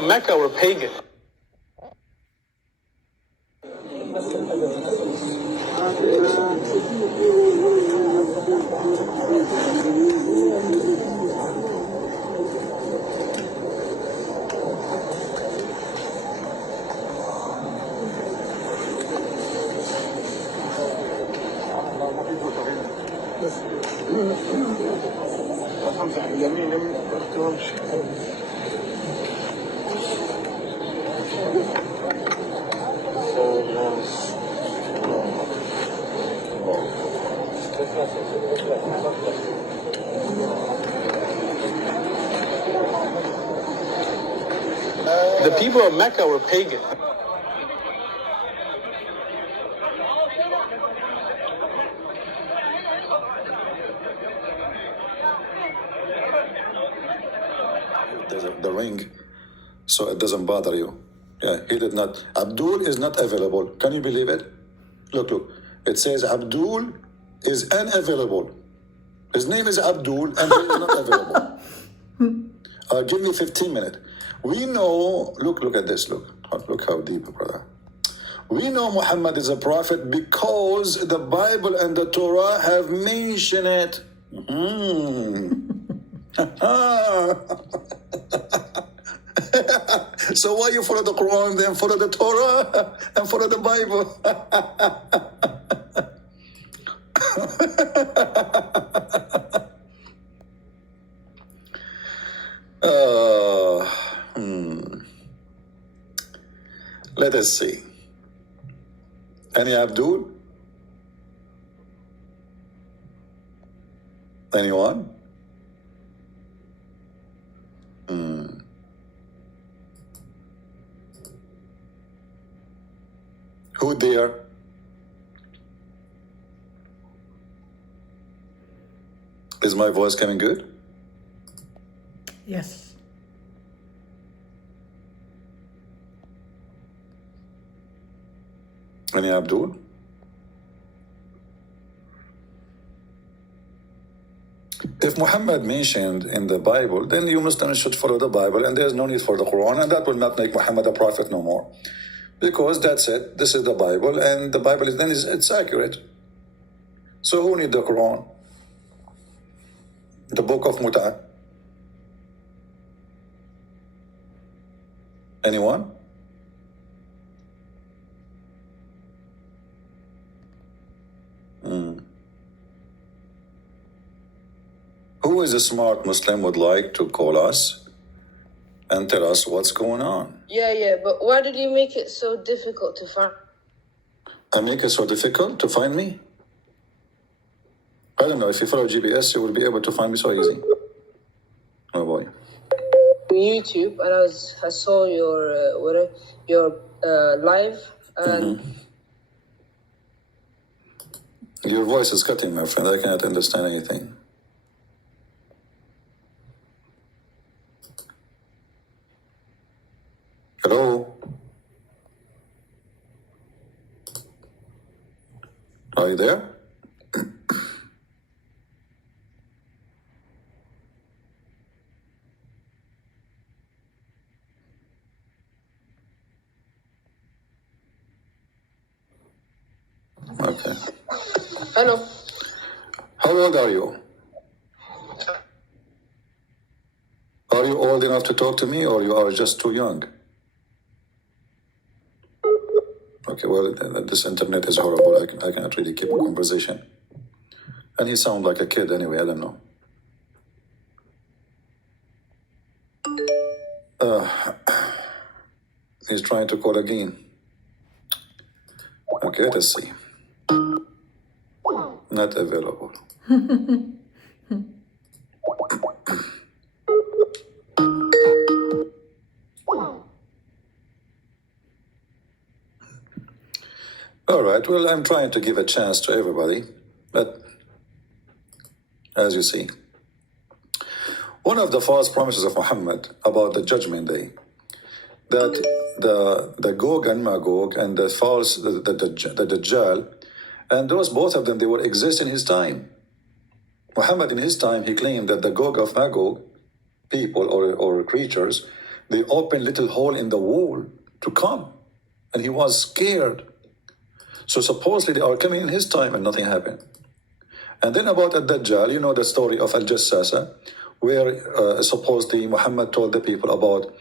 Mecca were pagan. The people of Mecca were pagan. The ring, so it doesn't bother you. Yeah, he did not. Abdul is not available. Can you believe it? Look. It says Abdul is unavailable. His name is Abdul and he is not available. Give me 15 minutes. We know, look at this, look how deep, brother. We know Muhammad is a prophet because the Bible and the Torah have mentioned it. So why you follow the Quran, then follow the Torah, and follow the Bible? Let us see. Any Abdul? Anyone? Who there? Is my voice coming good? Yes. Any Abdul? If Muhammad mentioned in the Bible, then you Muslims should follow the Bible, and there's no need for the Quran, and that will not make Muhammad a prophet no more. Because that's it. This is the Bible, and the Bible it's accurate. So who need the Quran? The book of Mut'ah? Anyone? Who is a smart Muslim would like to call us and tell us what's going on? Yeah, but why did you make it so difficult to find? I make it so difficult to find me? I don't know. If you follow GPS, you will be able to find me so easy. Oh boy. YouTube, and I saw your live, and Your voice is cutting, my friend. I cannot understand anything. Hello? Are you there? Okay. hello. How old are you? Are you old enough to talk to me, or you are just too young? Okay, well, this internet is horrible. I cannot really keep a conversation. And he sounds like a kid anyway, I don't know. He's trying to call again. Okay, let's see. Not available. All right, well, I'm trying to give a chance to everybody, but as you see, one of the false promises of Muhammad about the judgment day, that the Gog and Magog and the false, the Dajjal, and those, both of them, they will exist in his time. Muhammad in his time, he claimed that the Gog of Magog, people or creatures, They opened little hole in the wall to come. And he was scared. So supposedly they are coming in his time and nothing happened. And then about Ad-Dajjal, you know the story of Al-Jassasa, where supposedly Muhammad told the people about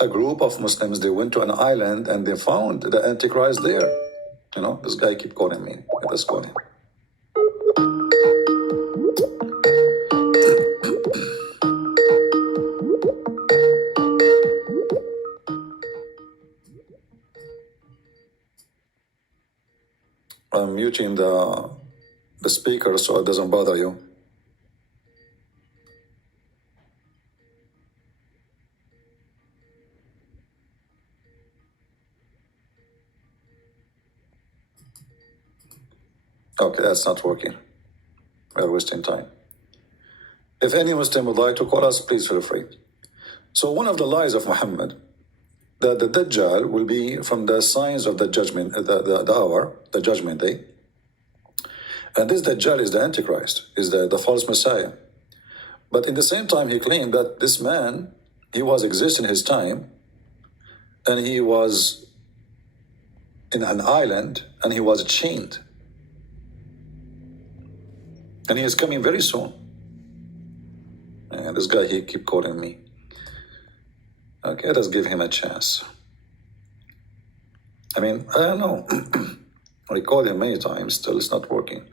a group of Muslims. They went to an island and they found the Antichrist there. You know, this guy keep calling me. Let us call him. I'm muting the speaker so it doesn't bother you. Okay, that's not working. We're wasting time. If any Muslim would like to call us, please feel free. So one of the lies of Muhammad, that the Dajjal will be from the signs of the judgment, the hour, the judgment day. And this Dajjal is the Antichrist, is the false Messiah. But in the same time, he claimed that this man, he was existing his time, and he was in an island, and he was chained. And he is coming very soon. And this guy, he keep calling me. Okay, let's give him a chance. I mean, I don't know. I called him many times, still it's not working.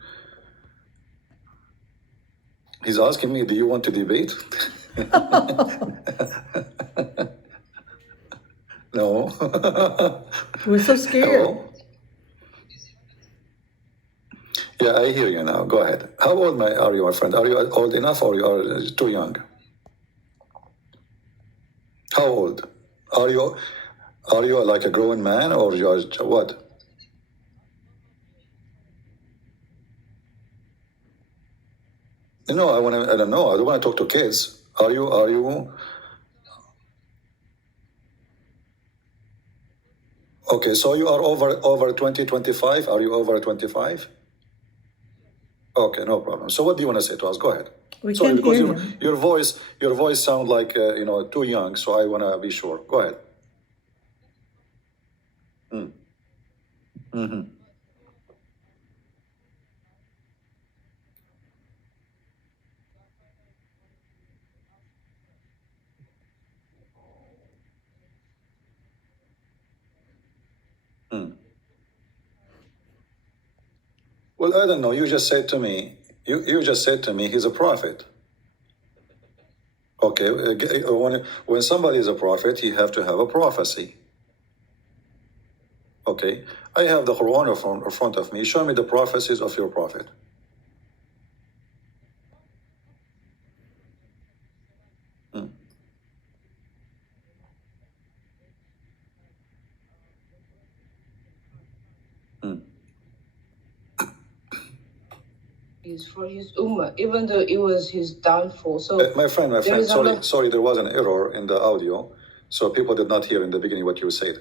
He's asking me, do you want to debate? No. We're so scared. Hello? Yeah, I hear you now. Go ahead. How old are you, my friend? Are you old enough or you are too young? How old? Are you like a grown man or you are what? No, I don't know. I don't want to talk to kids. Are you? Okay, so you are over 20, 25? Are you over 25? Okay, no problem. So what do you want to say to us? Go ahead. We Sorry, can't because hear him. your voice sounds like too young. So I want to be sure. Go ahead. Mm-hmm. Well, I don't know. You just said to me. You just said to me he's a prophet. Okay, when somebody is a prophet, he have to have a prophecy. Okay, I have the Quran in front of me. Show me the prophecies of your prophet. For his ummah, even though it was his downfall. So My friend, sorry, there was an error in the audio, so people did not hear in the beginning what you said.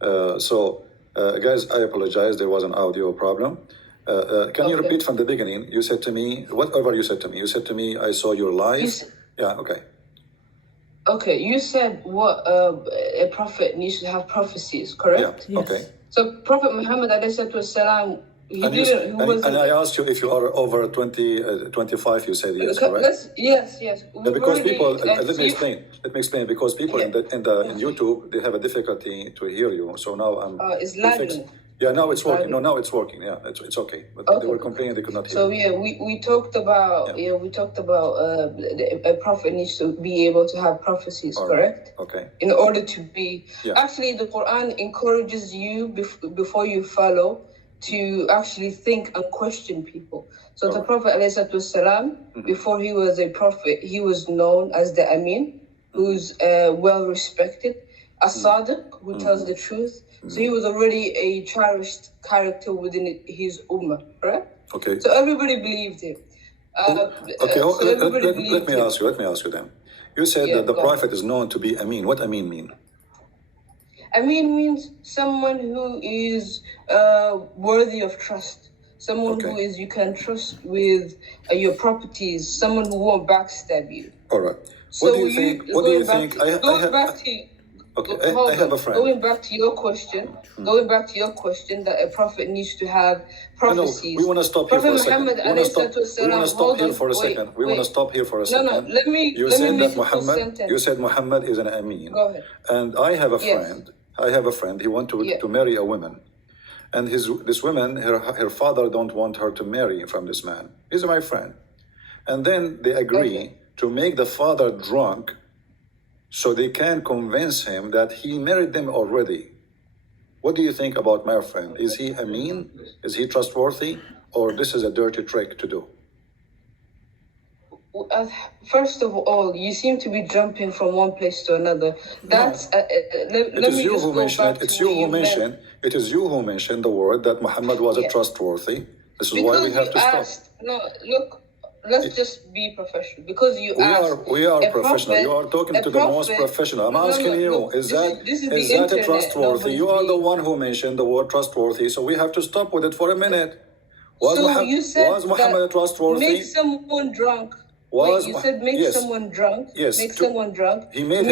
Guys, I apologize. There was an audio problem. Can you repeat from the beginning? You said to me, whatever you said to me. You said to me, I saw your life. Yeah, okay. Okay, you said what a prophet needs to have prophecies, correct? Yeah, okay. So Prophet Muhammad alayhi and I asked you if you are over 20, 25, you said yes, correct? Yes. Yeah, because people, let me explain, because people in YouTube, they have a difficulty to hear you. So now it's lagging. Yeah, now it's working. No, now it's working. Yeah, it's okay. But they were complaining they could not hear. So yeah, we talked about a prophet needs to be able to have prophecies, correct? Okay. In order to be actually, the Quran encourages you before you follow to actually think and question people. So the Prophet ﷺ, before he was a prophet, he was known as the Amin, who's well respected, as-Sadiq, who tells the truth. So he was already a cherished character within his ummah, right? Okay. So everybody believed him. Let me ask you then. You said that the prophet is known to be Amin. What Amin mean? Amin means someone who is worthy of trust. Someone who is you can trust with your properties. Someone who won't backstab you. All right. So What do you think? Okay, hold I have on. a friend. Going back to your question, that a prophet needs to have No, prophecies. we want to stop here for a second. Muhammad We want to stop here for a second. We want to stop here for a second. No, let me You let me said make that a full Muhammad. sentence. You said Muhammad is an Amin. Go ahead. And I have a Yes. friend. I have a friend. He wants to marry a woman, and this woman, her father don't want her to marry from this man. He's my friend, and then they agree to make the father drunk, so they can convince him that he married them already. What do you think about my friend? Is he Amin? Is he trustworthy? Or this is a dirty trick to do? First of all, you seem to be jumping from one place to another. That's let me just go back to It's you who mentioned. It is you who mentioned the word that Muhammad was a trustworthy. This is why we have to stop. No, look, let's just be professional. Because we are professional. You are talking to the most professional. I'm asking you, is that a trustworthy? You are the one who mentioned the word trustworthy, so we have to stop with it for a minute. Was Muhammad trustworthy? Make someone drunk. You said make someone drunk. Yes. Make someone drunk. He made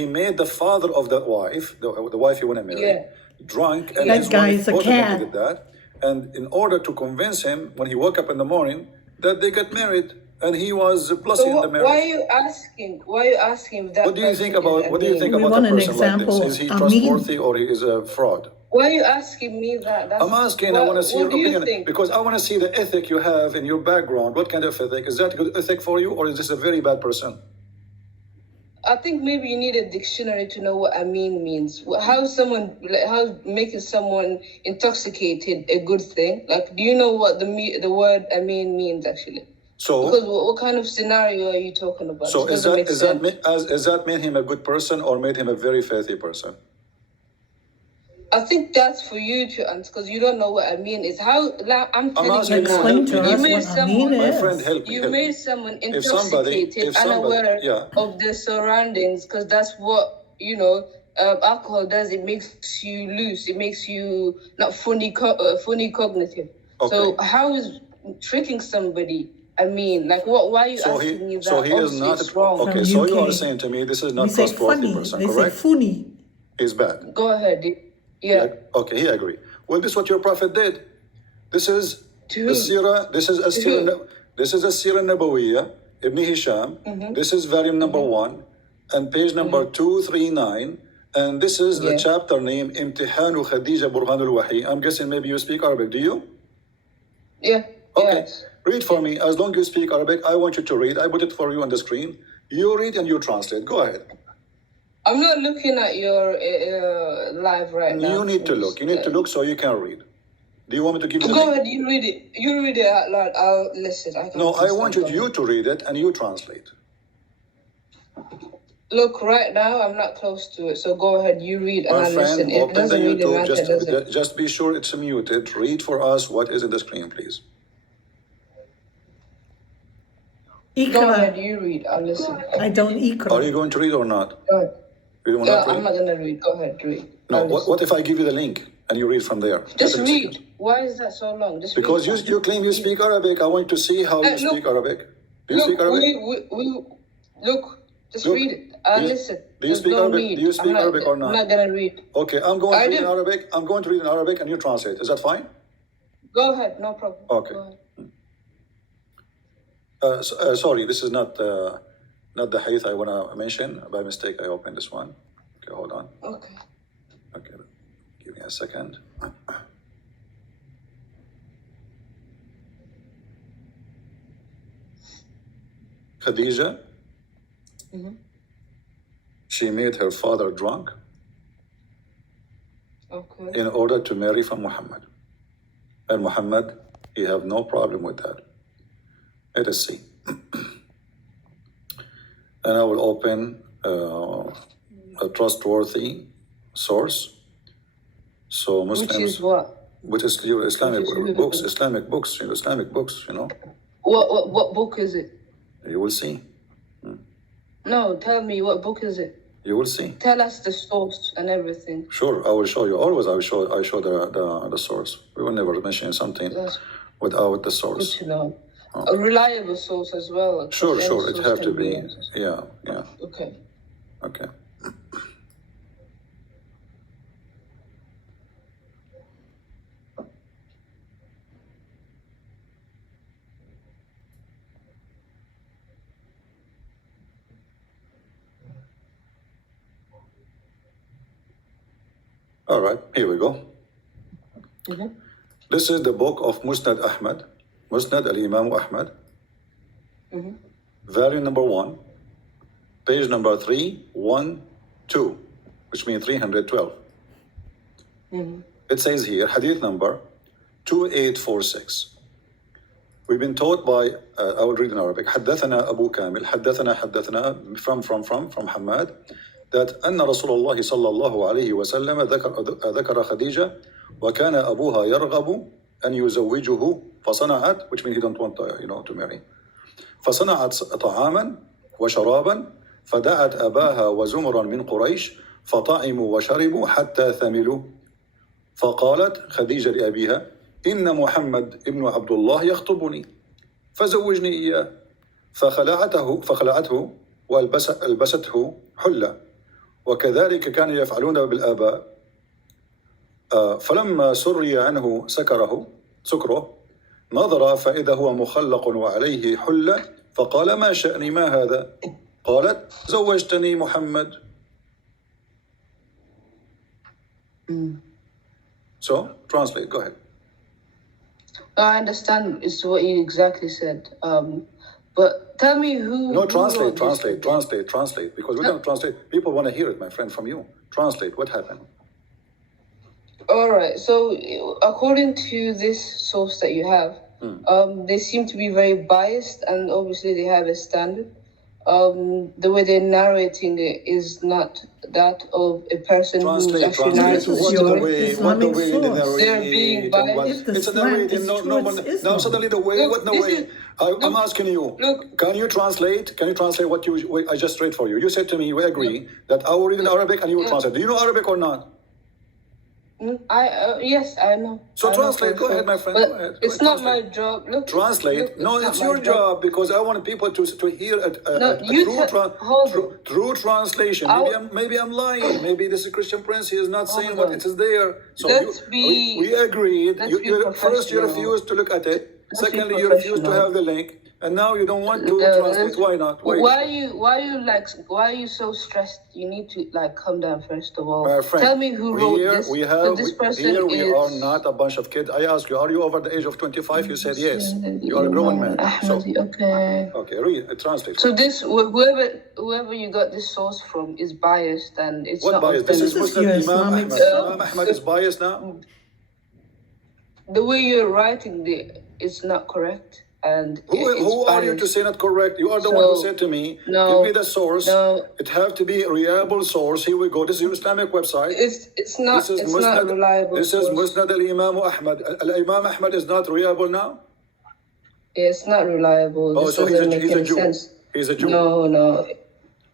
he made the father of the wife, the wife he want to marry, drunk, and That his guy's wife a cat. did that. And in order to convince him, when he woke up in the morning, that they got married, and he was blessing the marriage. Why are you asking that? What do you think about a person like this? Is he Amin. trustworthy or he is a fraud? Why are you asking me that? I'm asking. I want to see your opinion because I want to see the ethic you have in your background. What kind of ethic is that? A good ethic for you, or is this a very bad person? I think maybe you need a dictionary to know what Amin means. How making someone intoxicated a good thing? Like, do you know what the word Amin means actually? So, because what kind of scenario are you talking about? So is that made him a good person or made him a very filthy person? I think that's for you to answer because you don't know what Amin is. I'm telling you now. Explain to us what Amin is. My friend, help me. You made someone intoxicated, unaware of their surroundings, because that's what alcohol does. It makes you loose. It makes you not fully cognitive. Okay. So how is tricking somebody? I mean, like, what? Why are you asking me that? So he is not wrong. Okay. So you are saying to me this is not trustworthy person, correct? They say funny. He's bad. Go ahead. Yeah. Okay, he agree. Well, this is what your prophet did. This is the Sirah. This is a Sirah Nabawiyya, Ibn Hisham. This is volume number 1 and page number 239. And this is the chapter name Imtihanu Khadija Burhanul Wahi. I'm guessing maybe you speak Arabic. Do you? Yeah. Okay. Yes. Read for me. As long as you speak Arabic, I want you to read. I put it for you on the screen. You read and you translate. Go ahead. I'm not looking at your live right now. You need to look. You need to look so you can read. Do you want me to give you the Go ahead, you read it. You read it out loud. I'll listen. I want you to read it and you translate. Look, right now I'm not close to it, so go ahead, you read and My I friend, listen. It doesn't really matter, does it? Just be sure it's muted. Read for us what is in the screen, please. Ikra. Go ahead, you read. I'll listen. I don't ikra. Are you going to read or not? Go ahead. You want to read? I'm not going to read. Go ahead, read. No, what if I give you the link and you read from there? Just read. Why is that so long? Just because you claim you speak Arabic. I want to see how you speak Arabic. Do you speak Arabic? Just read it. I'll listen. Do you speak Arabic? Do you speak Arabic or not? I'm not going to read. Okay, I'm going to read in Arabic. I'm going to read in Arabic and you translate. Is that fine? Go ahead, no problem. Okay. Sorry, this is not the hadith I want to mention. By mistake, I opened this one. Okay, hold on. Okay, give me a second. Khadija, she made her father drunk in order to marry from Muhammad. And Muhammad, he have no problem with that. Let us see. And I will open a trustworthy source. So Muslims, which is what? Which is your Islamic books, you know. What book is it? You will see. No, tell me, what book is it? You will see. Tell us the source and everything. Sure, I will show you. Always I show the source. We will never mention something without the source. Good to know. A reliable source as well. Sure, it have to be. Yeah. Okay. All right, here we go. This is the book of Musnad Ahmad, Musnad al-Imam Ahmad, volume number 1, page number 312, which means 312. It says here, hadith number 2846. We've been taught by, I will read in Arabic, حدثنا أبو كامل, حدثنا from Hamad, that أن رسول الله صلى الله عليه وسلم ذكر خديجة وكان أبوها يرغب أن يزوجه فصنعت, which means he don't want to marry. فصنعت طعاما وشرابا فدعت أباها وزمرا من قريش فطعموا وشربوا حتى ثملوا. فقالت خديجة لأبيها إن محمد ابن عبد الله يخطبني فزوجني إياه. فخلعته وألبسته حلة. وكذلك كانوا يفعلون بالآباء. فلما سري عنه سكره نظر فإذا هو مخلق وعليه حلة فقال ما شأني ما هذا؟ قالت زوجتني محمد. So, translate, go ahead. I understand it's what you exactly said. But tell me who... No, translate, because we're going to translate. People want to hear it, my friend, from you. Translate, what happened? All right, so according to this source that you have, they seem to be very biased, and obviously they have a standard. The way they're narrating it is not that of a person who's actually narrating the story. What the way they narrate? They're being biased. It's a narrating. Now suddenly the way. What the way? I'm asking you. Look, can you translate? Can you translate what I just read for you? You said to me, we agree that I will read in Arabic and you will translate. Do you know Arabic or not? Yes, I know. So translate. Go ahead, my friend. But go ahead. It's not my job. Look. Translate. No, it's your job because I want people to hear a true translation. Maybe I'm lying. Maybe this Christian Prince, he is not saying what it is there. So we agreed. First, you refused to look at it. Secondly, you refused to have the link. And now you don't want to translate. Why not? Why are you so stressed? You need to calm down first of all. My friend, tell me who wrote this. We are not a bunch of kids. I ask you, are you over the age of 25? You said yes. You are a grown man. Okay, read, translate. So this whoever you got this source from is biased, and it's what not biased? This is Muslim Imam Ahmad. Imam Ahmad is biased now. The way you're writing it's not correct. And who are you to say not correct? You are the one who said to me, give me the source. It have to be a reliable source. Here we go. This is your Islamic website. It's not reliable. This is Musnad al-Imam Ahmad. Al-Imam Ahmad is not reliable now? It's not reliable. Oh, so he's a Jew. Sense. He's a Jew. No.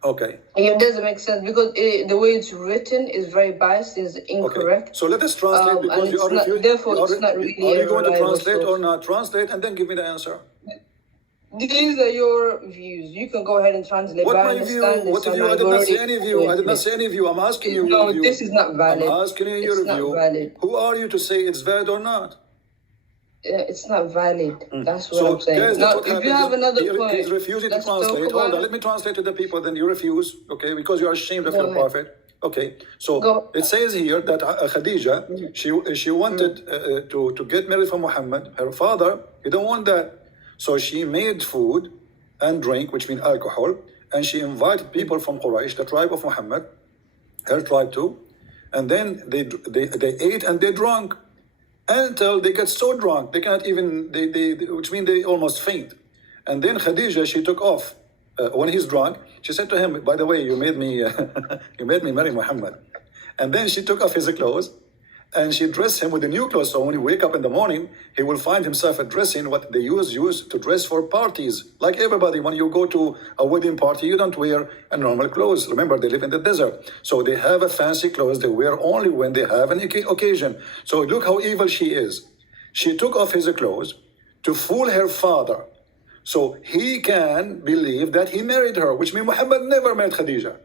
Okay. It doesn't make sense because the way it's written is very biased, is incorrect. Okay. So let us translate because you are refusing. Therefore, it's not really. Are you going to translate or not? Translate and then give me the answer. These are your views. You can go ahead and translate. What my view? What view? I did not say any view. I did not say any view. I'm asking you your view. No, this is not valid. I'm asking you your view. Valid. Who are you to say it's valid or not? It's not valid. That's what I'm saying. Now, if you have another point, he's refusing to translate. Hold on, let me translate to the people. Then you refuse, okay? Because you are ashamed of your prophet. Okay. So it says here that Khadija, she wanted to get married from Muhammad. Her father, he don't want that. So she made food and drink, which means alcohol, and she invited people from Quraysh, the tribe of Muhammad, her tribe too, and then they ate and they drank. Until they get so drunk, they cannot even, which means they almost faint. And then Khadija, she took off. When he's drunk, she said to him, by the way, you made me marry Muhammad. And then she took off his clothes and she dressed him with the new clothes. So when he wake up in the morning, he will find himself dressing what they use to dress for parties. Like everybody, when you go to a wedding party, you don't wear a normal clothes. Remember, they live in the desert. So they have a fancy clothes they wear only when they have an occasion. So look how evil she is. She took off his clothes to fool her father. So he can believe that he married her, which means Muhammad never married Khadija.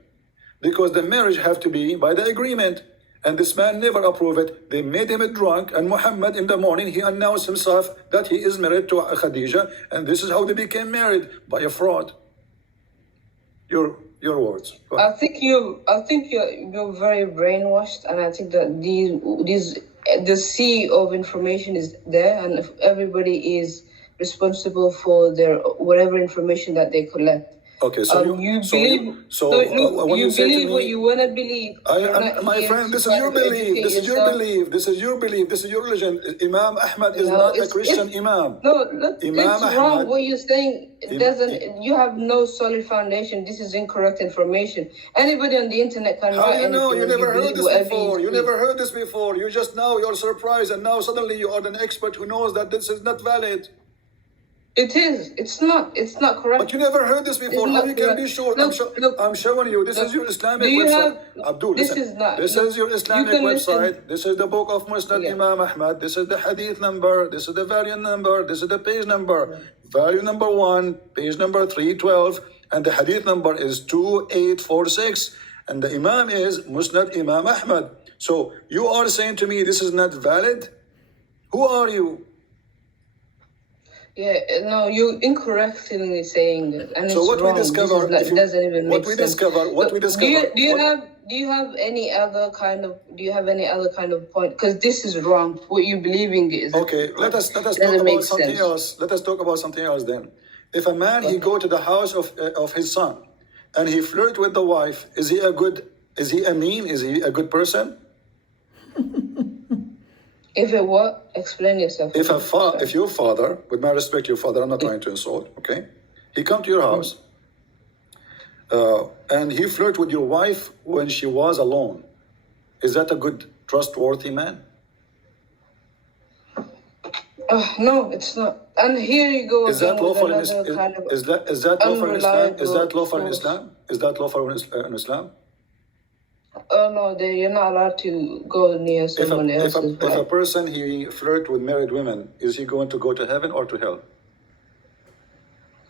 Because the marriage have to be by the agreement. And this man never approved it. They made him drunk, and Muhammad in the morning, he announced himself that he is married to Khadija, and this is how they became married, by a fraud. You're Your words. Go I ahead. think you're very brainwashed, and I think that the sea of information is there, and if everybody is responsible for their whatever information that they collect. Okay, so You you, believe. so Look, when you you say to believe what me, you wanna believe. You're not my here friend, to this is try your to belief. educate This is your yourself. belief. This is your belief. This is your religion. Imam Ahmad is No, not a it's Christian Imam. No, look, Imam it's wrong. Ahmad. What you're saying doesn't. You have no solid foundation. This is incorrect information. Anybody on the internet can How write you know? anything. You And never heard believe this whatever before. You see. never heard this before. You just now you're surprised, and now suddenly you are an expert who knows that this is not valid. It is. It's not. It's not correct. But you never heard this before. It's How not you can correct. be sure? Look, I'm showing you. This is your Islamic do you website. have- Abdul, this listen. is not- This look, is your you Islamic can website. listen. This is the book of Muslim Yeah. Imam Ahmad. This is the hadith number. This is the variant number. This is the page number. Value number 1, page number 312, and the hadith number is 2846. And the Imam is Musnad Imam Ahmad. So you are saying to me this is not valid? Who are you? Yeah, no, you're incorrectly saying it, and So it's what wrong. we discover, This is not, doesn't even what make we sense. discover, what we Do discover. you have any other kind of? Do you have any other kind of point? Because this is wrong. What you believing is Okay, let us talk doesn't about make something sense. else. Let us talk about something else then. If a man he go to the house of his son, and he flirt with the wife, is he a good? Is he a mean? Is he a good person? If it what? Explain yourself. If your father, with my respect, your father, I'm not trying to insult. Okay, he come to your house, and he flirt with your wife when she was alone. Is that a good, trustworthy man? No, it's not. And here you go Is again that with lawful in another kind of is that lawful in Islam? Is that unreliable lawful in source. Islam? Is that lawful in Islam? Oh no, you're not allowed to go near someone else's If a wife. person he flirt with married women, is he going to go to heaven or to hell?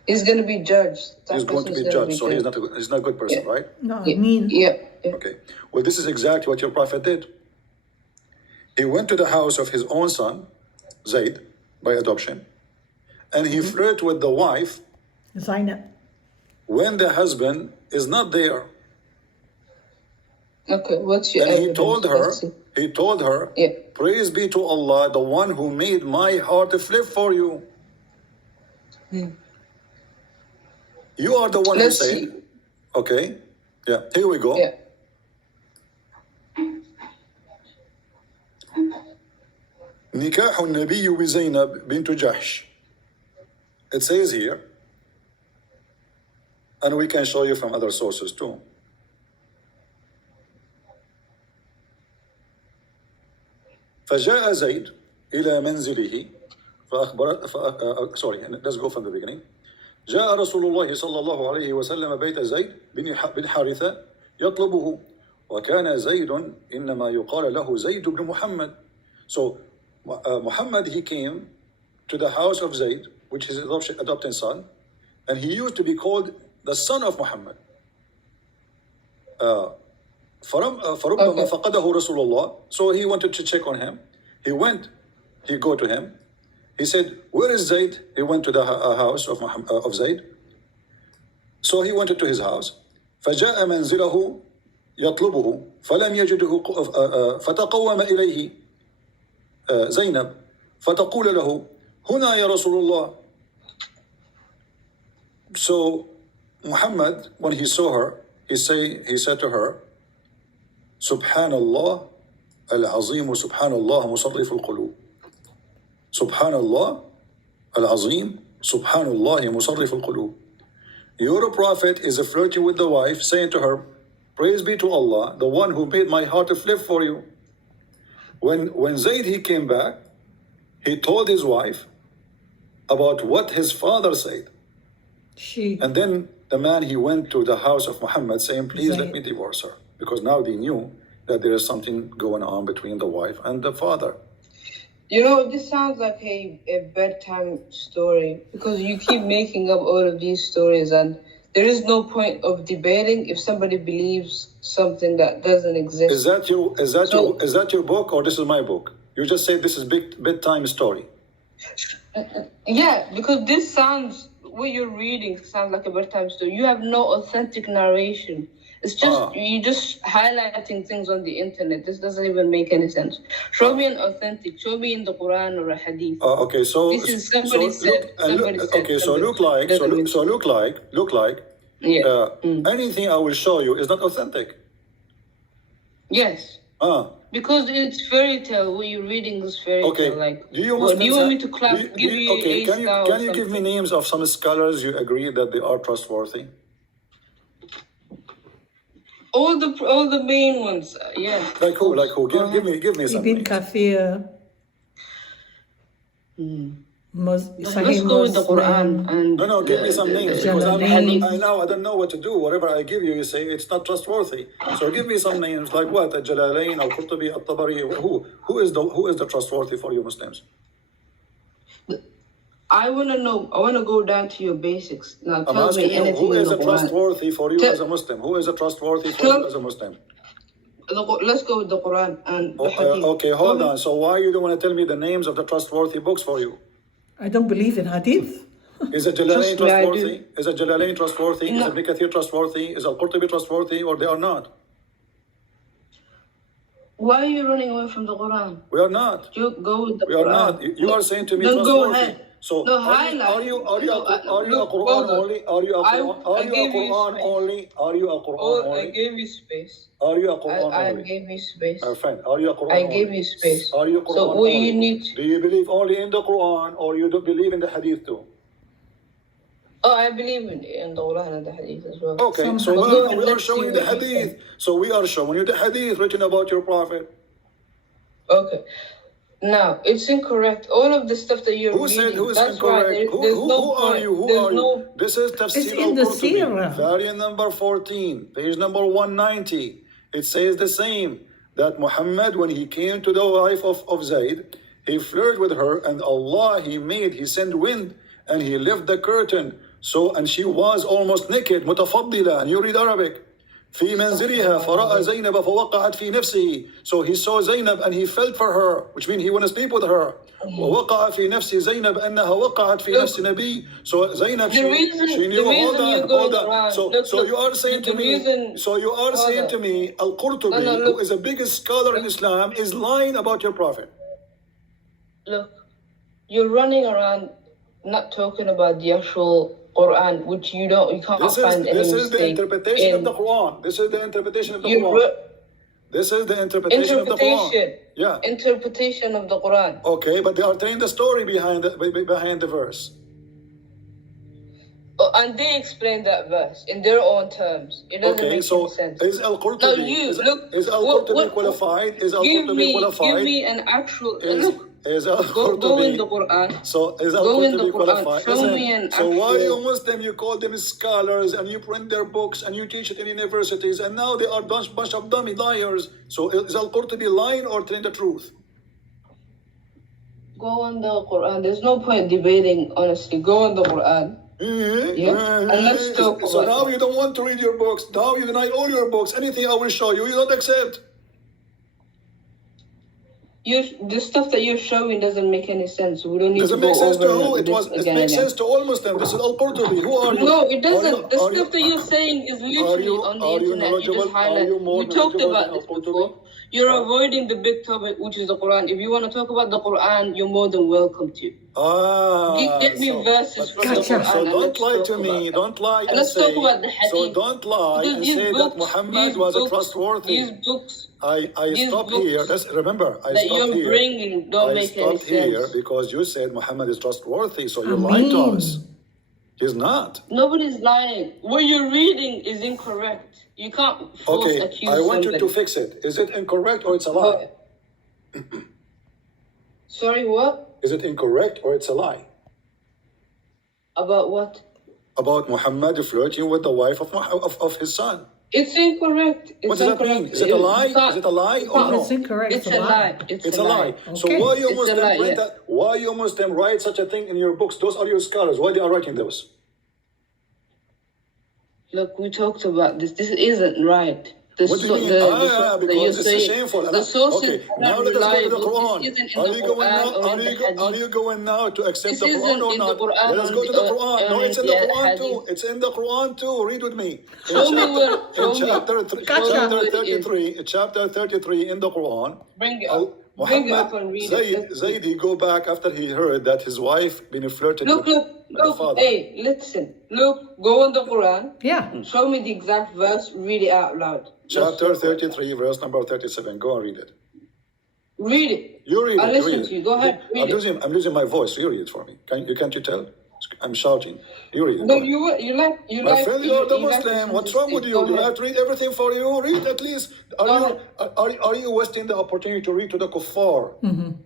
He's gonna be judged. That He's going to person's be gonna judged, so he's not a good person, Yeah. right? No, I Yeah, mean, yeah. Okay. Well, this is exactly what your prophet did. He went to the house of his own son, Zayd, by adoption, and he flirted with the wife Zainab. when the husband is not there. Okay, what's your And evidence? he told her, Yeah. praise be to Allah, the one who made my heart flip for you. You are the one Let's who said, see. okay, yeah, here we go. Yeah. نكاح النبي بزينب بنت جحش. It says here, and we can show you from other sources too. فجاء زيد إلى منزله sorry, let's go from the beginning. جاء رسول الله صلى الله عليه وسلم بيت زيد بن حارثة يطلبه وكان زيد إنما يقال له زيد بن محمد. So Muhammad, he came to the house of Zayd, which is his adopted son, and he used to be called the son of Muhammad. فربما فقده رسول الله. So he wanted to check on him. He go to him. He said, where is Zayd? He went to the house of Zayd. So he went to his house. فجاء منزله يطلبه فلم يجده فتقوم إليه زينب فتقول له هنا يا رسول الله. So Muhammad, when he saw her, he said to her, سبحان الله العظيم سبحان الله مصرف القلوب. سبحان الله العظيم سبحان الله مصرف القلوب. Your prophet is flirting with the wife, saying to her, praise be to Allah, the one who made my heart flip for you. When Zayd he came back, he told his wife about what his father said. And then the man, he went to the house of Muhammad saying, please let me divorce her. Because now they knew that there is something going on between the wife and the father. You know, this sounds like a bedtime story because you keep making up all of these stories and there is no point of debating if somebody believes something that doesn't exist. Is that your book or this is my book? You just say this is bedtime story. Yeah, because this sounds what you're reading sounds like a bedtime story. You have no authentic narration. It's just you just highlighting things on the internet. This doesn't even make any sense. Show me an authentic. Show me in the Quran or a hadith. Okay, so This is somebody said. okay, so look like Yeah. anything I will show you is not authentic. Yes. Because it's fairy tale. What you're reading is fairy tale. Like, do you do you want me to clap? Give you okay, a can you give me something? names of some scholars you agree that they are trustworthy? All the main ones. Yeah. Like who? Like who? Give me some Ibn names. Kathir. Let's go with the Quran and No, give me some names because I Jalalain. don't know what to do. Whatever I give you, you say it's not trustworthy. So give me some names like what? Jalalain, Al-Qurtubi, Al-Tabari. Who is the trustworthy for you Muslims? I want to know. I want to go down to your basics. Now I'm tell asking me you, anything who in is the a Quran. trustworthy for you as a Muslim? Who is a trustworthy for you as a Muslim? Let's go with the Quran and the Hadith. Okay, hold on. So why you don't want to tell me the names of the trustworthy books for you? I don't believe in hadith. Is it Jalalain Trust me, I trustworthy? do. Is it Jalalain trustworthy? No. Is Ibn Kathir trustworthy? Is Al-Qurtubi trustworthy? Or they are not? Why are you running away from the Quran? We are not. You go with the We Quran. are not. You are saying to me Then go trustworthy. ahead. So No, are highlight. you a Look, Quran hold on. only? Are you a I Quran gave you space. only? Are you a Quran Oh, I only? gave you space. Are you a Quran I only? gave you space. Our friend, are you a Quran I only? gave you space. Are you Quran So what only? you need. Do you believe only in the Quran or you don't believe in the Hadith too? Oh, I believe in the Quran and the Hadith as well. Okay, so Go we are let's showing see you the what you Hadith. think. So we are showing you the Hadith written about your Prophet. Okay. Now, it's incorrect. All of the stuff that you're Who reading, said who is that's incorrect? why there's no Who are point. you? Who There's are you? no. This is Tafsir It's in the al-Qurtubi, Sirah. variant number 14, page number 190. It says the same, that Muhammad, when he came to the wife of Zayd, he flirted with her, and Allah, he sent wind, and he left the curtain. So, and she was almost naked, متفضلة, and you read Arabic. في منزلها فرأى زينب فوقعت في نفسه. So he saw Zainab and he felt for her, which means he wanted to sleep with her. ووقع في نفس زينب أنها وقعت في نفس نبي. So Zainab, she knew. Hold on. So you are saying to me, Al-Qurtubi, who is the biggest scholar in Islam, is lying about your Prophet. Look, you're running around not talking about the actual Quran, which you can't find any This is the mistake interpretation of the Quran. This is the interpretation of the Quran. This is the interpretation of the Quran. Yeah. Interpretation of the Quran. Okay, but they are telling the story behind the verse. Oh, and they explain that verse in their own terms. It doesn't make any sense. Is Al-Qurtubi, Now you look. is Al-Qurtubi qualified? Is Al-Qurtubi qualified? Give me an actual look. Is Go in the Quran. So is Go in the Al-Qurtubi Quran. qualified? Show me an So why actual. you Muslim, you call them scholars and you print their books and you teach it in universities and now they are bunch of dummy liars. So is Al-Qurtubi lying or telling the truth? Go on the Quran. There's no point debating, honestly. Go on the Quran. Yeah. And let's talk So about now you don't want to read your books. Now you deny all your books. Anything I will show you, you don't accept. the stuff that you're showing doesn't make any sense. We don't need Does to it make go sense to over who? this It again makes and sense to all Muslims. This is Al-Qurtubi. Who are you? No, it doesn't. The Are stuff that you're saying is literally on the internet. You just highlight. We talked about this before. You're avoiding the big topic, which is the Quran. If you want to talk about the Quran, you're more than welcome to. Get me verses from the Quran. So don't lie to me. Don't lie and let's say. talk about the Hadith. So don't lie and say that Muhammad was trustworthy. These books. I stopped here. Remember, I that stopped you're here. bringing don't make any sense. Here because you said Muhammad is trustworthy, so you're lying to us. He's not. Nobody's lying. What you're reading is incorrect. You can't false accuse I want somebody. you to fix it. Is it incorrect or it's a lie? Sorry, what? Is it incorrect or it's a lie? About what? About Muhammad flirting with the wife of his son. It's incorrect. What does that mean? Is it a lie? Is it a lie or no? It's incorrect. It's a lie. It's a lie. So Okay. why you It's a Muslim lie, print yeah. that? Why you Muslim write such a thing in your books? Those are your scholars. Why they are writing those? Look, we talked about this. This isn't right. What do you mean? Because it's shameful. The sources Okay, are now not let us go to the reliable. Quran. This isn't in Are the you going Quran now? or in the Hadith. Are you going now to accept This the Quran isn't or in the not? Quran Let us or go to the Quran. No, in it's in the the Quran too. Hadith. It's in the Quran too. Read with me. Show me where. In chapter Gotcha. 33, chapter 33 in the Quran. Bring it up. Bring it up and read it. Zayd, he go back after he heard that his wife been flirted Look, with the look, father. hey, listen. Look, go on the Quran. Yeah. Show me the exact verse, read it out loud. Chapter 33, verse number 37. Go and read it. Read it. You read I'll it. listen read to you. Go ahead, read it. I'm losing my voice. You read it for me. Can't you tell? I'm shouting. You read it. No, Go ahead. you My like. friend, you're the you like Muslim. listen What's to wrong with speak. you? Go Do I ahead. have to read everything for you? Read at least. Go Are you wasting the opportunity to read to the kuffar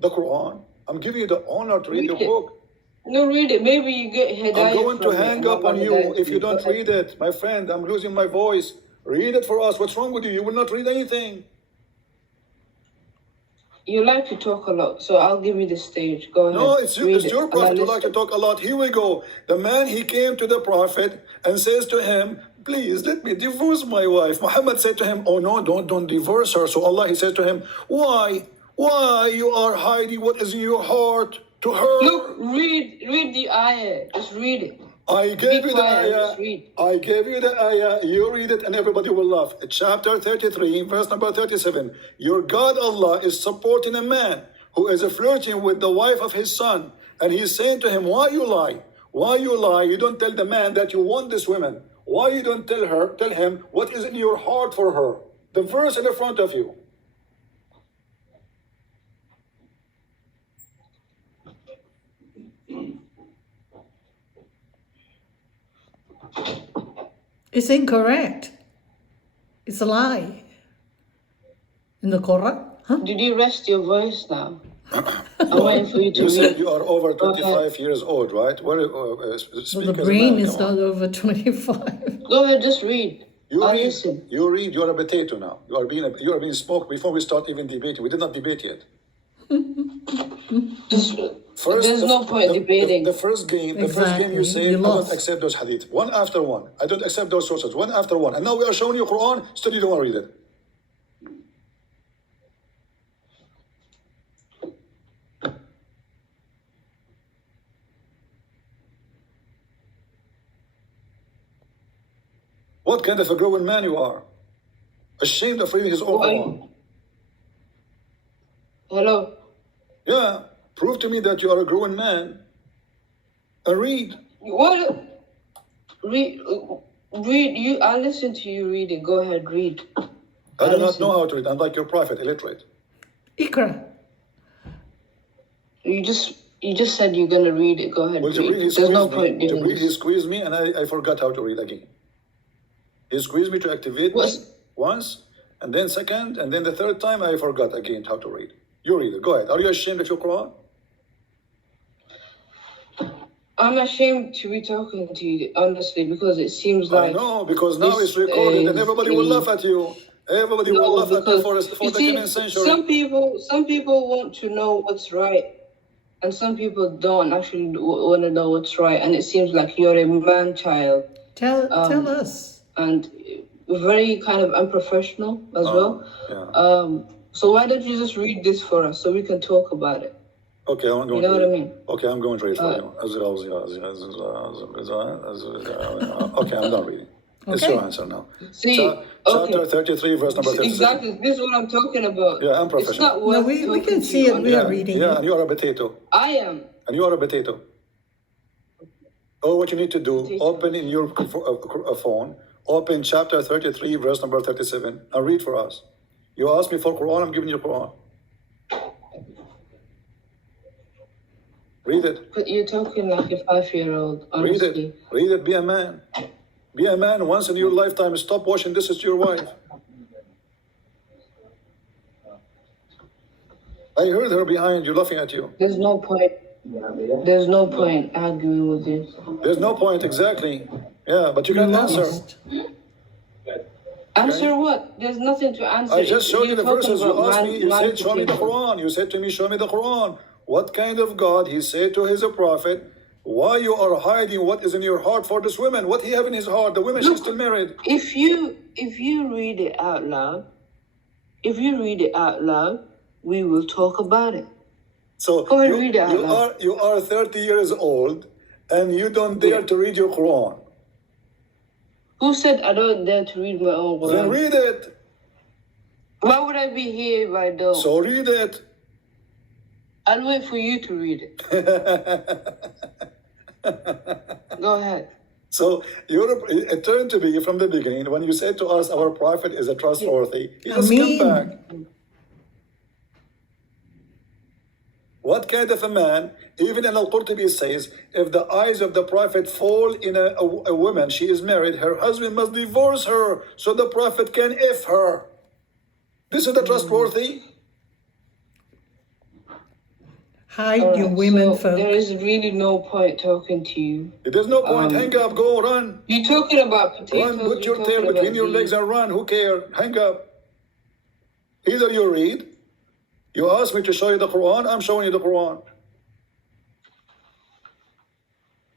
the Quran? I'm giving you the honor to read the Read it. book. No, read it. Maybe you get hidayah. I'm going to from it, hang and up on Allah you hidayah if to you Go don't ahead. read it. My friend, I'm losing my voice. Read it for us. What's wrong with you? You will not read anything. You like to talk a lot, so I'll give you the stage. Go ahead. No, it's Read your it. prophet who Allah like to listen. talk a lot. Here we go. The man, he came to the prophet and says to him, please let me divorce my wife. Muhammad said to him, oh no, don't divorce her. So Allah, he says to him, why you are hiding what is in your heart to her? Look, read the ayah. Just read it. I gave Be you the quiet, ayah. just read. I gave you the ayah. You read it and everybody will laugh. Chapter 33, verse number 37. Your God Allah is supporting a man who is flirting with the wife of his son. And he's saying to him, why you lie? Why you lie? You don't tell the man that you want this woman. Why you don't tell him what is in your heart for her? The verse in the front of you. It's incorrect. It's a lie. In the Quran? Huh? Did you rest your voice now? I'm waiting for you to You said read. you are over Go ahead. 25 years old, right? So Speak the as a brain man, is come on. not over 25. Go ahead, just read. You I'll read. listen. You read. You are a potato now. You are being smoked before we start even debating. We did not debate yet. Just, First, there's no point debating. The first game you Exactly. say, You I don't lost. accept those hadith. One after one. I don't accept those sources. One after one. And now we are showing you Quran, still you don't want to read it. What kind of a growing man you are? Ashamed of reading his own Why? Quran. Hello. Yeah, prove to me that you are a growing man. And read. What? Read. You. I'll listen to you read it. Go ahead, read. I do not listen. know how to read, unlike your prophet, illiterate. Ikra. You just said you're gonna read it. Go ahead, Well, read. There's no point he doing this. squeezed me, and I forgot how to read again. He squeezed me to activate me once, and then second, and then the third time I forgot again how to read. You read it. Go ahead. Are you ashamed of your Quran? I'm ashamed to be talking to you, honestly, because it seems I like know, because now this it's recorded, and is everybody will a- laugh at you. Everybody will No, laugh at you because for you the see, coming century. some people want to know what's right, and some people don't actually want to know what's right. And it seems like you're a man child Tell us. and very kind of unprofessional as well. Yeah. So why don't you just read this for us so we can talk about it? Okay, I'm going You know to what I read. mean? Okay, I'm going to read for you. Okay, I'm done reading. It's Okay. your answer now. See, Chapter 33, verse number 37. Exactly. This is what I'm talking about. Yeah, I'm It's professional. not worth No, we talking can to see you it. on We the are phone. reading Yeah, it. and you are a potato. I am. And you are a potato. Oh, what you need to do, Potato. open in your phone, open chapter 33, verse number 37, and read for us. You asked me for Quran, I'm giving you Quran. Read it. But you're talking like a 5-year-old, Read honestly. it. Read it. Be a man. Be a man once in your lifetime. Stop washing dishes to your wife. I heard her behind you laughing at you. There's no point. There's no point arguing with this. There's no point, exactly. Yeah, but you You can answer. lost. Answer what? There's nothing to answer. I just showed you You're the talking verses. You about asked me, you said, show me the manipulation. Quran. You said to me, show me the Quran. What kind of God? He said to his prophet, Why you are hiding what is in your heart for this woman? What he have in his heart? The woman, she's still married. If you read it out loud, we will talk about it. So Go ahead and read it out loud. you are 30 years old and you don't dare to read your Quran. Who said I don't dare to read my own Quran? Then read it. Why would I be here if I don't? So read it. I'll wait for you to read it. Go ahead. So it turned to be from the beginning when you said to us our prophet is a trustworthy. He just came back. What kind of a man, even in Al-Qurtubi says, if the eyes of the prophet fall in a woman, she is married, her husband must divorce her so the prophet can F her. This is the trustworthy. Hide your women, so folk. there is really no point talking to you. There's no point. Hang up. Go run. You're talking about potatoes. Run. Put you're your talking tail between about your the- legs and run. Who cares? Hang up. Either you read. You asked me to show you the Quran. I'm showing you the Quran.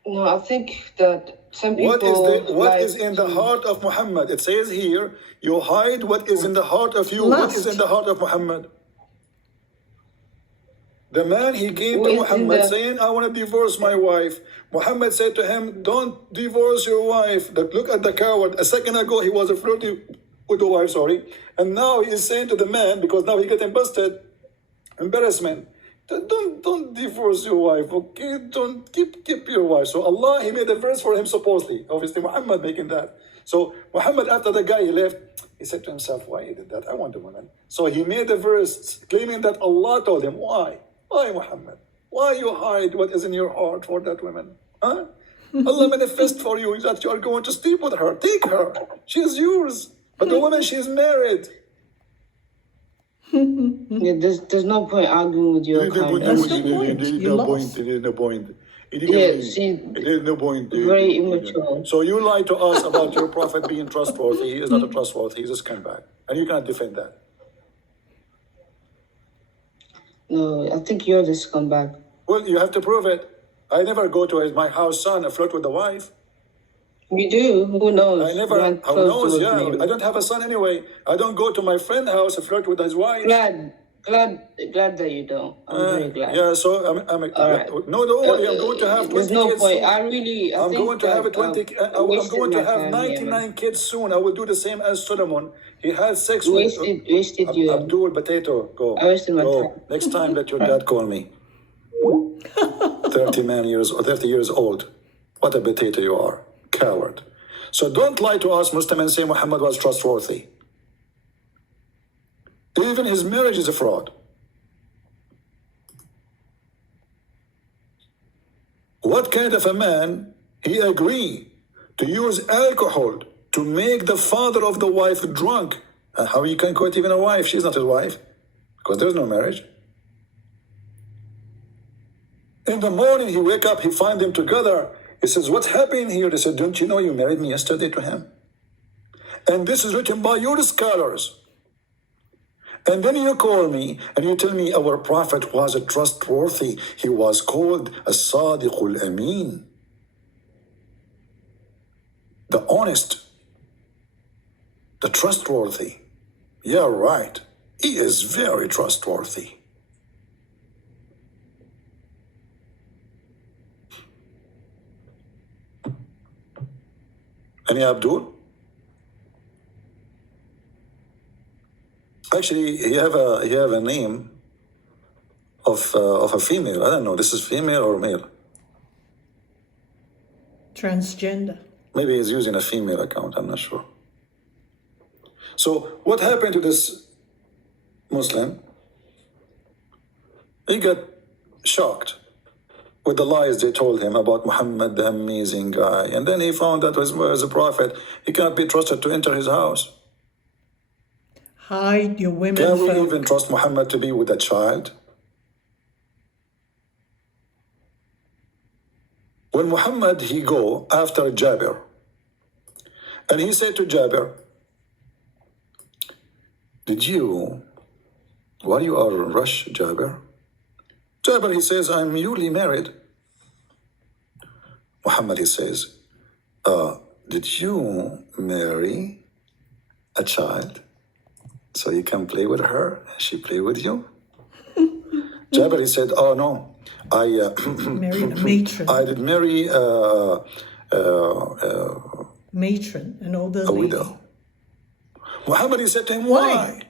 No, I think that some people. What is in the heart of Muhammad? It says here, you hide what is in the heart of you. What is in the heart of Muhammad? The man, he came to Muhammad saying, I want to divorce my wife. Muhammad said to him, don't divorce your wife. Look at the coward. A second ago, he was flirting with the wife, and now he is saying to the man, because now he getting busted, embarrassment. Don't divorce your wife, okay? Don't keep your wife. So Allah, he made a verse for him supposedly. Obviously, Muhammad making that. So Muhammad, after the guy he left, he said to himself, why he did that? I want a woman. So he made a verse claiming that Allah told him, why? Why, Muhammad? Why you hide what is in your heart for that woman? Huh? Allah manifest for you that you are going to sleep with her. Take her. She is yours. But the woman, she is married. Yeah, there's no point arguing with your kind. That's no point. You lost. There is no point. Yeah, see, There is no point. very immature. So you lied to us about your prophet being trustworthy. He is not a trustworthy. He's a scumbag. And you cannot defend that. No, I think you're the scumbag. Well, you have to prove it. I never go to my house son and flirt with the wife. You do? Who knows? I never, You're who close knows, to yeah. maybe. I don't have a son anyway. I don't go to my friend's house and flirt with his wife. Glad that you don't. I'm very glad. Yeah, so I'm right. no, don't worry. I'm going to have 20 There's no kids point. soon. I'm going to have a 20. I'm going to have 99 kids soon. I will do the same as Solomon. He had sex Wasted you. Abdul Potato. Go. I wasted my Go. time. Next time, let your dad call me. 30 years old. What a potato you are, coward. So don't lie to us, Muslim, and say Muhammad was trustworthy. Even his marriage is a fraud. What kind of a man he agree to use alcohol to make the father of the wife drunk? And how he can quit even a wife? She's not his wife because there's no marriage. In the morning he wake up, he find them together. He says, what's happening here? They said, don't you know you married me yesterday to him? And this is written by your scholars. And then you call me and you tell me our prophet was a trustworthy. He was called a Sadiqul Amin. The honest, the trustworthy. Yeah, right. He is very trustworthy. Any Abdul? Actually, he have a name of a female. I don't know. This is female or male. Transgender. Maybe he's using a female account. I'm not sure. So what happened to this Muslim? He got shocked with the lies they told him about Muhammad, the amazing guy. And then he found that as a prophet, he cannot be trusted to enter his house. Hide your women, Can we folk. even trust Muhammad to be with a child? When Muhammad, he go after Jabir, and he said to Jabir, why you are rush, Jabir? Jabir, he says, I'm newly married. Muhammad, he says, did you marry a child so you can play with her and she play with you? Jabir, he said, oh no, I Married a matron. I did marry Matron, an older a lady. widow. Muhammad, he said to him, Why?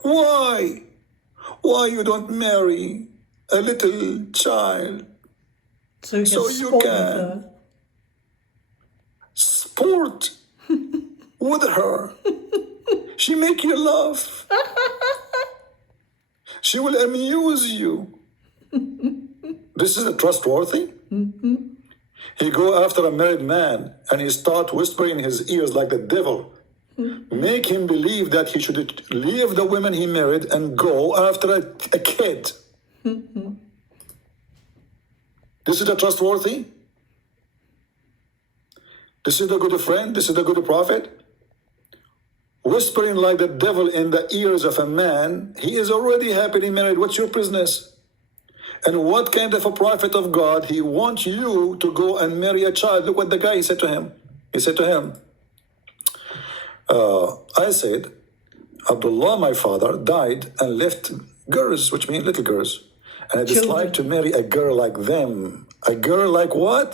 Why? Why you don't marry a little child So you can so you sport with can her. sport with her? She make you laugh. She will amuse you. This is a trustworthy? He go after a married man and he start whispering in his ears like the devil. Make him believe that he should leave the women he married and go after a kid. This is a trustworthy? This is the good friend? This is the good prophet? Whispering like the devil in the ears of a man, he is already happily married. What's your business? And what kind of a prophet of God, he wants you to go and marry a child? Look what the guy, he said to him. He said to him, I said, Abdullah, my father, died and left girls, which means little girls. And I dislike to marry a girl like them. A girl like what?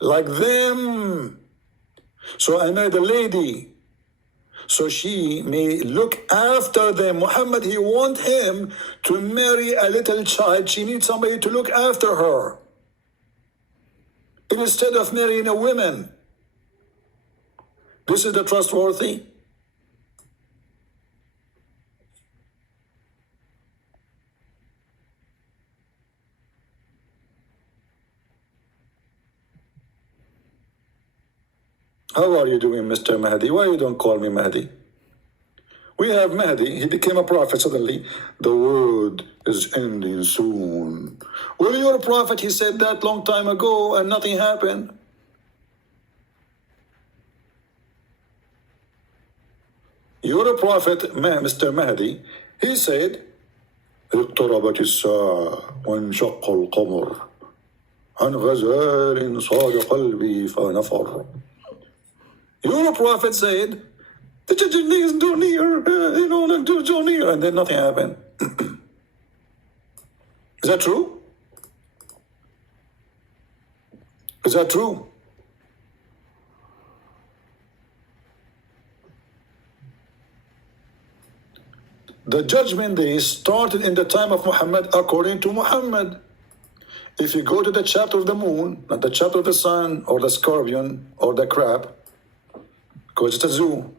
Like them. So I married a lady, so she may look after them. Muhammad, he want him to marry a little child. She needs somebody to look after her, instead of marrying a woman. This is the trustworthy. How are you doing, Mr. Mahdi? Why you don't call me Mahdi? We have Mahdi. He became a prophet suddenly. The world is ending soon. Well, you're a prophet. He said that long time ago and nothing happened. You're a prophet, Mr. Mahdi. He said, اقتربت الساعة وانشق القمر عن غزال صاد قلبي فنفر. Your prophet said, the Chinese do near, do near, and then nothing happened. Is that true? Is that true? The judgment day started in the time of Muhammad according to Muhammad. If you go to the chapter of the moon, not the chapter of the sun, or the scorpion, or the crab, go to the zoo,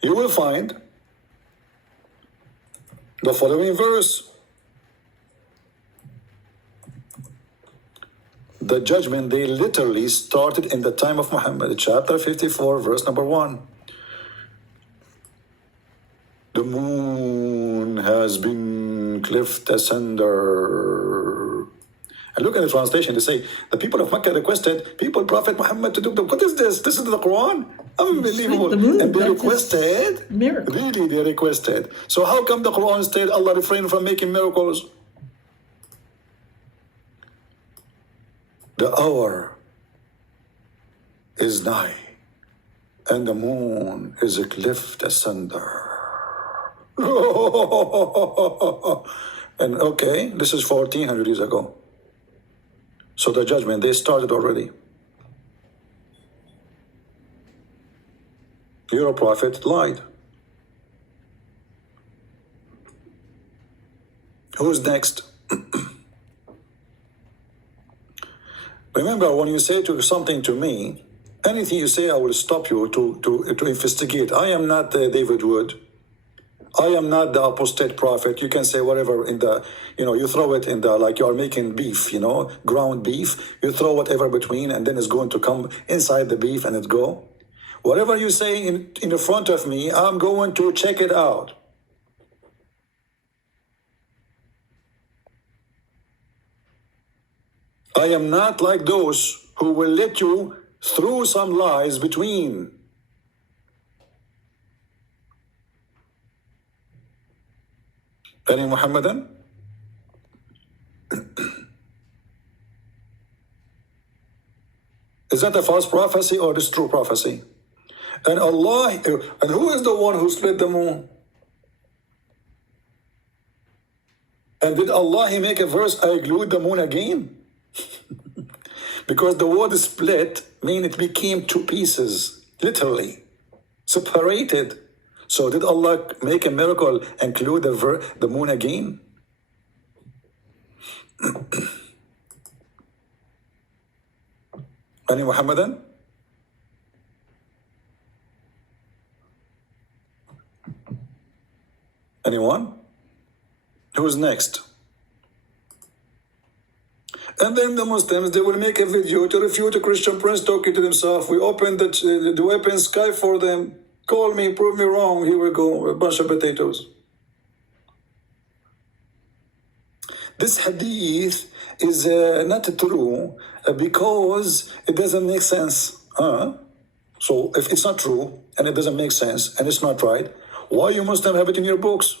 you will find the following verse. The judgment day literally started in the time of Muhammad, chapter 54, verse number 1. The moon has been cleft asunder. And look at the translation. They say, the people of Mecca requested Prophet Muhammad to do them. What is this? This is the Quran? Unbelievable. And they requested? Miracle. Really, they requested. So how come the Quran said Allah refrained from making miracles? The hour is nigh, and the moon is cleft asunder. And okay, this is 1400 years ago. So the judgment, they started already. Your prophet lied. Who's next? Remember, when you say something to me, anything you say, I will stop you to investigate. I am not David Wood. I am not the apostate prophet. You can say whatever in the, you throw it in the, like you are making beef, ground beef. You throw whatever between and then it's going to come inside the beef and it go. Whatever you say in front of me, I'm going to check it out. I am not like those who will let you through some lies between. Any Muhammadan? Is that a false prophecy or is true prophecy? And Allah, and who is the one who split the moon? And did Allah make a verse, I glued the moon again? Because the word split means it became two pieces, literally, separated. So did Allah make a miracle and glue the moon again? Any Muhammadan? Anyone? Who's next? And then the Muslims, they will make a video to refute a Christian prince talking to himself. We open the weapon sky for them. Call me, prove me wrong. Here we go, a bunch of potatoes. This hadith is not true because it doesn't make sense. So if it's not true and it doesn't make sense and it's not right, why you Muslim have it in your books?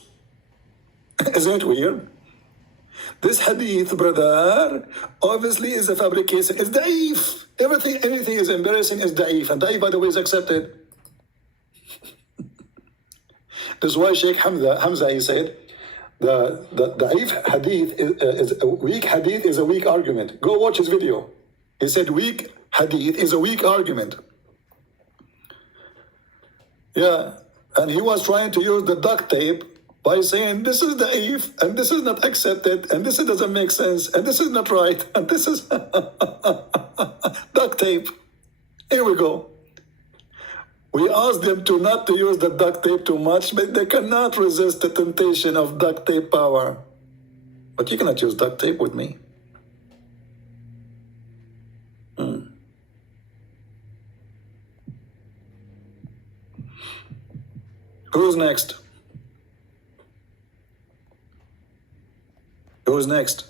Isn't it weird? This hadith, brother, obviously is a fabrication. It's da'if. Anything is embarrassing is da'if. And da'if, by the way, is accepted. That's why Sheikh Hamza, he said, the da'if hadith is a weak hadith is a weak argument. Go watch his video. He said weak hadith is a weak argument. Yeah, and he was trying to use the duct tape by saying this is da'if and this is not accepted and this doesn't make sense and this is not right and this is duct tape. Here we go. We asked them to not to use the duct tape too much, but they cannot resist the temptation of duct tape power. But you cannot use duct tape with me. Who's next? Who's next?